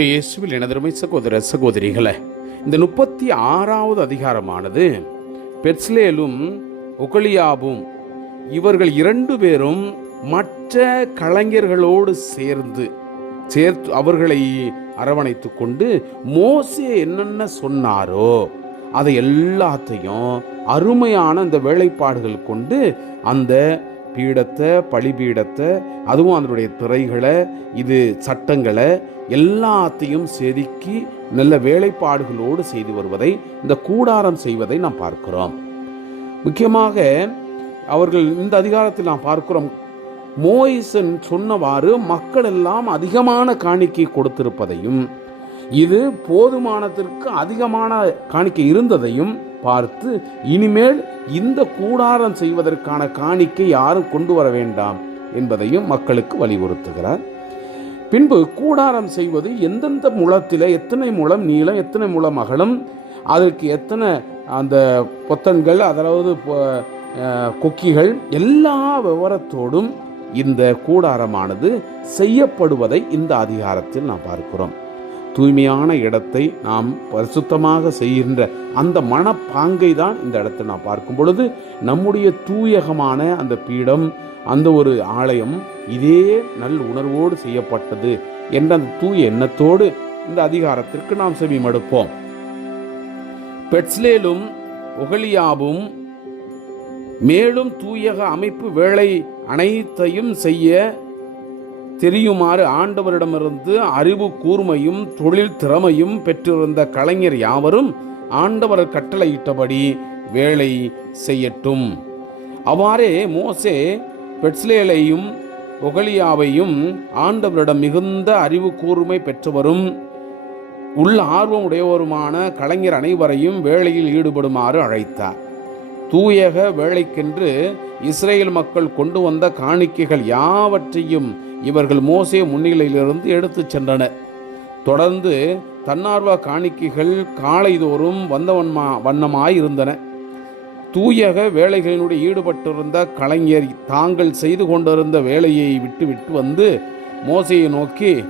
இயேசுவில் எனதருமை சகோதர சகோதரிகளை இந்த முப்பத்தி ஆறாவது அதிகாரமானது பெட்ஸ்லேலும் ஒகலியாவும் இவர்கள் இரண்டு பேரும் மற்ற கலைஞர்களோடு சேர்ந்து சேர்த்து அவர்களை அரவணைத்து கொண்டு மோசே என்னென்ன சொன்னாரோ அதை எல்லாத்தையும் அருமையான அந்த வேலைப்பாடுகள் கொண்டு அந்த பீடத்தை பழிபீடத்தை அதுவும் அதனுடைய திரைகளை இது சட்டங்களை எல்லாத்தையும் செதுக்கி நல்ல வேலைப்பாடுகளோடு செய்து வருவதை இந்த கூடாரம் செய்வதை நாம் பார்க்கிறோம். முக்கியமாக அவர்கள் இந்த அதிகாரத்தில் நாம் பார்க்கிறோம் மோயிசன் சொன்னவாறு மக்கள் எல்லாம் அதிகமான காணிக்கை கொடுத்திருப்பதையும் இது போதுமானத்திற்கு அதிகமான காணிக்கை இருந்ததையும் பார்த்து இனிமேல் இந்த கூடாரம் செய்வதற்கான காணிக்கை யாரும் கொண்டு வர வேண்டாம் என்பதையும் மக்களுக்கு வலியுறுத்துகிறார். பின்பு கூடாரம் செய்வது எந்தெந்த முளத்தில் எத்தனை முளம் நீளம் எத்தனை முளம் அகலம் அதற்கு எத்தனை அந்த பொத்தன்கள் அதாவது கொக்கிகள் எல்லா விவரத்தோடும் இந்த கூடாரமானது செய்யப்படுவதை இந்த அதிகாரத்தில் நாம் பார்க்கிறோம். தூய்மையான இடத்தை நாம் பரிசுத்தமாக செய்கின்ற அந்த மனப்பாங்கை தான் இந்த இடத்தை நான் பார்க்கும் பொழுது நம்முடைய தூயகமான அந்த பீடம் அந்த ஒரு ஆலயம் இதே நல் உணர்வோடு செய்யப்பட்டது என்ற அந்த தூய எண்ணத்தோடு இந்த அதிகாரத்திற்கு நாம் செவிமடுப்போம். பெட்ஸ்லேலும் ஒகலியாவும் மேலும் தூயக அமைப்பு வேலை அனைத்தையும் செய்ய தெரியுமாறு ஆண்டவரிடமிருந்து அறிவு கூர்மையும் தொழில் திறமையும் பெற்றிருந்த கலைஞர் யாவரும் ஆண்டவர் கட்டளையிட்டபடி வேலை செய்யட்டும். அவ்வாறே மோசே பெட்ஸ்லேலையும் ஒகலியாவையும் ஆண்டவரிடம் மிகுந்த அறிவு கூர்மை பெற்றவரும் உள்ள ஆர்வம் உடையவருமான கலைஞர் அனைவரையும் வேலையில் ஈடுபடுமாறு அழைத்தார். தூயக வேலைக்கென்று இஸ்ரேல் மக்கள் கொண்டு வந்த காணிக்கைகள் யாவற்றையும் இவர்கள் மோசே முன்னிலையிலிருந்து எடுத்துச் சென்றனர். தொடர்ந்து தன்னார்வ காணிக்கைகள் காலைதோறும் வந்தவன்மா வண்ணமாயிருந்தன. தூயக வேலைகளினுடைய ஈடுபட்டிருந்த கலைஞர் தாங்கள் செய்து கொண்டிருந்த வேலையை விட்டுவிட்டு வந்து மோசையை நோக்கி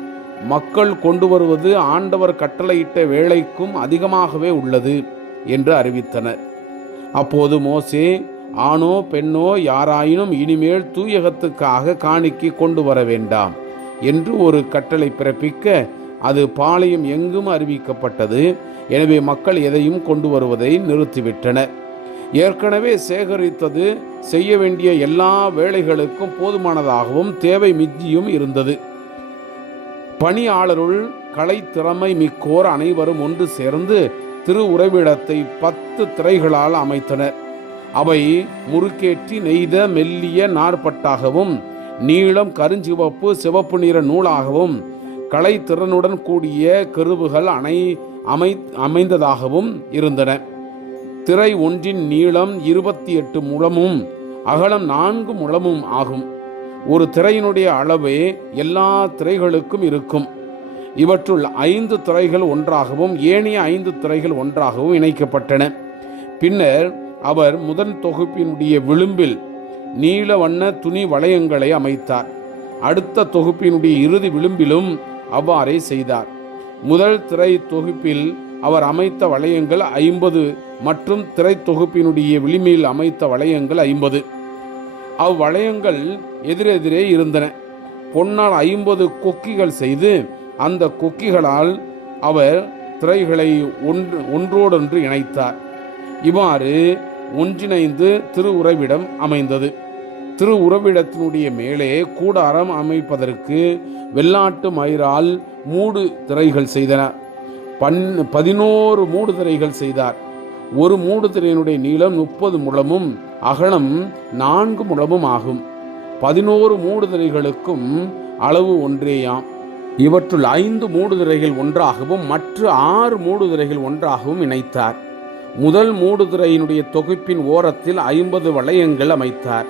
மக்கள் கொண்டு வருவது ஆண்டவர் கட்டளையிட்ட வேலைக்கும் அதிகமாகவே உள்ளது என்று அறிவித்தனர். அப்போது மோசே ஆணோ பெண்ணோ யாராயினும் இனிமேல் தூயகத்துக்காக காணிக்கை கொண்டு வர வேண்டாம் என்று ஒரு கட்டளை பிறப்பிக்க அது பாளையம் எங்கும் அறிவிக்கப்பட்டது. எனவே மக்கள் எதையும் கொண்டு வருவதை நிறுத்திவிட்டனர். ஏற்கனவே சேகரித்தது செய்ய வேண்டிய எல்லா வேலைகளுக்கும் போதுமானதாகவும் தேவை மிஞ்சியும் இருந்தது. பணியாளருள் கலை திறமை மிக்கோர் அனைவரும் ஒன்று சேர்ந்து திரு உறைவிடத்தை பத்து திரைகளால் அமைத்தனர் அவை முறுக்கேற்றி நெய்த மெல்லிய நார்பட்டாகவும் நீளம் கருஞ்சிவப்பு சிவப்பு நிற நூலாகவும் கலைத்திறனுடன் கூடிய கருவுகள் அணை அமை அமைந்ததாகவும் இருந்தன. திரை ஒன்றின் நீளம் இருபத்தி எட்டு முழமும் அகலம் நான்கு முழமும் ஆகும். ஒரு திரையினுடைய அளவே எல்லா திரைகளுக்கும் இருக்கும். இவற்றுள் ஐந்து துறைகள் ஒன்றாகவும் ஏனைய ஐந்து துறைகள் ஒன்றாகவும் இணைக்கப்பட்டன. பின்னர் அவர் முதல் தொகுப்பினுடைய விளிம்பில் நீல வண்ண துணி வளையங்களை அமைத்தார். அடுத்த தொகுப்பினுடைய இறுதி விளிம்பிலும் அவ்வாறே செய்தார். முதல் திரை தொகுப்பில் அவர் அமைத்த வளையங்கள் ஐம்பது மற்றும் திரை தொகுப்பினுடைய அமைத்த வளையங்கள் ஐம்பது. அவ்வளையங்கள் எதிரெதிரே இருந்தன. பொன்னால் ஐம்பது கொக்கிகள் செய்து அந்த கொக்கிகளால் அவர் திரைகளை ஒன்று ஒன்றோடொன்று இணைத்தார். இவ்வாறு ஒன்றிணைந்து திரு உறவிடம் அமைந்தது. திரு உறவிடத்தினுடைய மேலே கூடாரம் அமைப்பதற்கு வெள்ளாட்டு மயிரால் மூடு திரைகள் செய்தன. பன் பதினோரு மூடு திரைகள் செய்தார். ஒரு மூடு திரையினுடைய நீளம் முப்பது முழமும் அகலம் நான்கு முழமும் ஆகும். பதினோரு மூடு திரைகளுக்கும் அளவு ஒன்றேயாம். இவற்றுள் ஐந்து மூடுதிரைகள் ஒன்றாகவும் மற்ற ஆறு மூடுதிரைகள் ஒன்றாகவும் இணைத்தார். முதல் மூடுதிரையினுடைய தொகுப்பின் ஓரத்தில் ஐம்பது வளையங்கள் அமைத்தார்.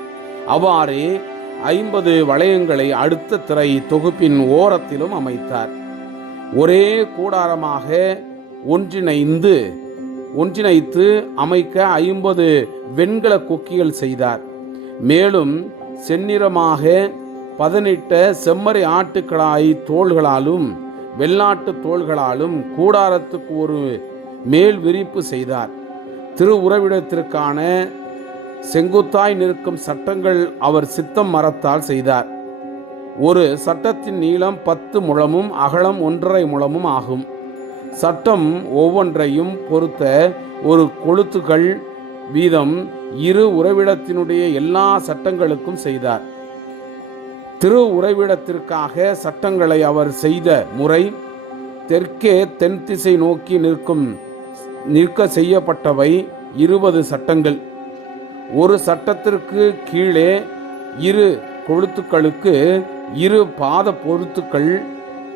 அவ்வாறே ஐம்பது வளையங்களை அடுத்த திரை தொகுப்பின் ஓரத்திலும் அமைத்தார். ஒரே கூடாரமாக ஒன்றிணைந்து ஒன்றிணைத்து அமைக்க ஐம்பது வெண்கல கொக்கிகள் செய்தார். மேலும் செந்நிறமாக பதனிட்ட செம்மறி ஆட்டுக்களாய் தோள்களாலும் வெள்ளாட்டு தோள்களாலும் கூடாரத்துக்கு ஒரு மேல் விரிப்பு செய்தார். திரு உறவிடத்திற்கான செங்குத்தாய் நிற்கும் சட்டங்கள் அவர் சித்தம் மரத்தால் செய்தார். ஒரு சட்டத்தின் நீளம் பத்து முழமும் அகலம் ஒன்றரை முழமும் ஆகும். சட்டம் ஒவ்வொன்றையும் பொறுத்த ஒரு கொளுத்துகள் வீதம் இரு உறவிடத்தினுடைய எல்லா சட்டங்களுக்கும் செய்தார். திரு உறைவிடத்திற்காக சட்டங்களை அவர் செய்த முறை தெற்கே தென் திசை நோக்கி நிற்கும் நிற்க செய்யப்பட்டவை இருபது சட்டங்கள். ஒரு சட்டத்திற்கு கீழே இரு கொழுத்துக்களுக்கு இரு பாத பொருத்துக்கள்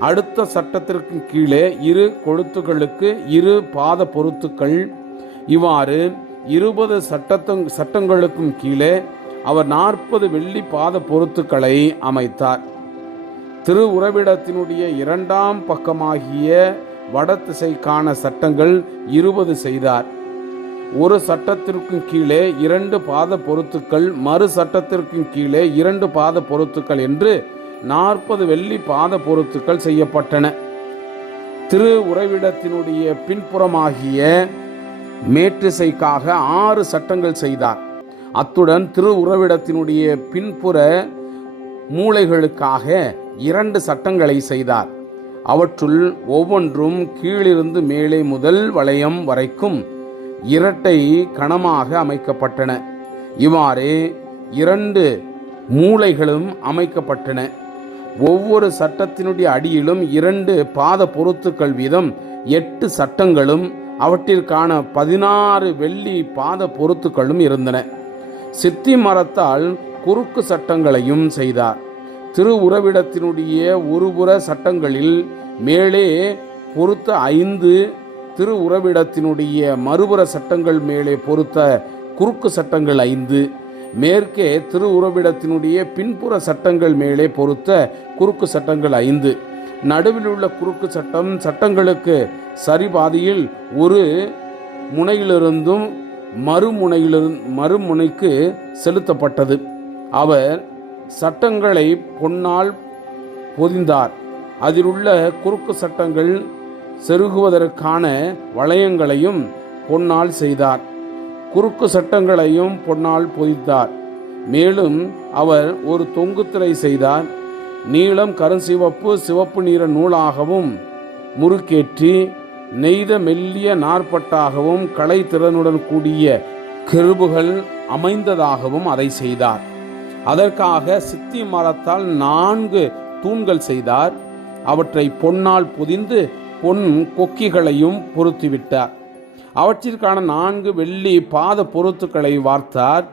அடுத்த சட்டத்திற்கு கீழே இரு கொழுத்துக்களுக்கு இரு பாத பொருத்துக்கள். இவ்வாறு இருபது சட்டத்தும் சட்டங்களுக்கும் கீழே அவர் நாற்பது வெள்ளி பாத பொருத்துக்களை அமைத்தார். திரு உறவிடத்தினுடைய இரண்டாம் பக்கமாகிய வடதிசைக்கான சட்டங்கள் இருபது செய்தார். ஒரு சட்டத்திற்கும் கீழே இரண்டு பாத பொருத்துக்கள் மறு சட்டத்திற்கும் கீழே இரண்டு பாத பொருத்துக்கள் என்று நாற்பது வெள்ளி பாத பொருத்துக்கள் செய்யப்பட்டன. திரு உறைவிடத்தினுடைய பின்புறமாகிய மேற்றிசைக்காக ஆறு சட்டங்கள் செய்தார். அத்துடன் திரு உறவிடத்தினுடைய பின்புற மூளைகளுக்காக இரண்டு சட்டங்களை செய்தார். அவற்றுள் ஒவ்வொன்றும் கீழிருந்து மேலே முதல் வளையம் வரைக்கும் இரட்டை கணமாக அமைக்கப்பட்டன. இவ்வாறே இரண்டு மூளைகளும் அமைக்கப்பட்டன. ஒவ்வொரு சட்டத்தினுடைய அடியிலும் இரண்டு பாத பொருத்துக்கள் வீதம் எட்டு சட்டங்களும் அவற்றிற்கான பதினாறு வெள்ளி பாத பொருத்துக்களும் இருந்தன. சித்தி மரத்தால் குறுக்கு சட்டங்களையும் செய்தார். திரு உறவிடத்தினுடைய ஒருபுற சட்டங்களில் மேலே பொருத்த ஐந்து திரு உறவிடத்தினுடைய மறுபுற சட்டங்கள் மேலே பொருத்த குறுக்கு சட்டங்கள் ஐந்து மேற்கே திரு உறவிடத்தினுடைய பின்புற சட்டங்கள் மேலே பொறுத்த குறுக்கு சட்டங்கள் ஐந்து. நடுவில் உள்ள குறுக்கு சட்டம் சட்டங்களுக்கு சரிபாதியில் ஒரு முனையிலிருந்தும் மறுமுனையிலிருந்து மறுமுனைக்கு செலுத்தப்பட்டது. அவர் சட்டங்களை பொன்னால் பொதிந்தார். அதிலுள்ள குறுக்கு சட்டங்கள் செருகுவதற்கான வளையங்களையும் பொன்னால் செய்தார். குறுக்கு சட்டங்களையும் பொன்னால் பொதித்தார். மேலும் அவர் ஒரு தொங்குத்திரை செய்தார். நீளம் கருஞ்சிவப்பு சிவப்பு நிற நூலாகவும் முறுக்கேற்றி நெய்த மெல்லிய நாற்பட்டாகவும் கலை திறனுடன் கூடிய கெருபுகள் அமைந்ததாகவும் அதை செய்தார். அதற்காக சித்தி மரத்தால் நான்கு தூண்கள் செய்தார். அவற்றை பொன்னால் புதிந்து பொன் கொக்கிகளையும் பொருத்திவிட்டார். அவற்றிற்கான நான்கு வெள்ளி பாத பொருத்துக்களை வார்த்தார்.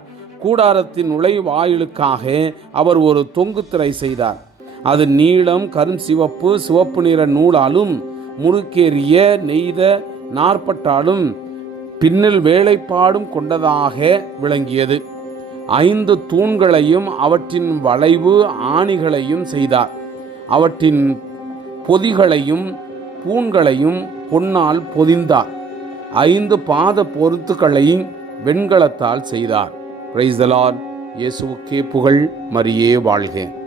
கூடாரத்தின் நுழைவாயிலுக்காக அவர் ஒரு தொங்குத்திரை செய்தார். அது நீளம் கருஞ்சிவப்பு சிவப்பு நிற நூலாலும் முறுக்கேறிய நெய்த நாற்பட்டாலும் பின்னில் வேலைப்பாடும் கொண்டதாக விளங்கியது. ஐந்து தூண்களையும் அவற்றின் வளைவு ஆணிகளையும் செய்தார். அவற்றின் பொதிகளையும் பூண்களையும் பொன்னால் பொதிந்தார். ஐந்து பாத பொருத்துக்களையும் வெண்கலத்தால் செய்தார். பிரைஸ் இயேசுவுக்கே புகழ் மரியே வாழ்க.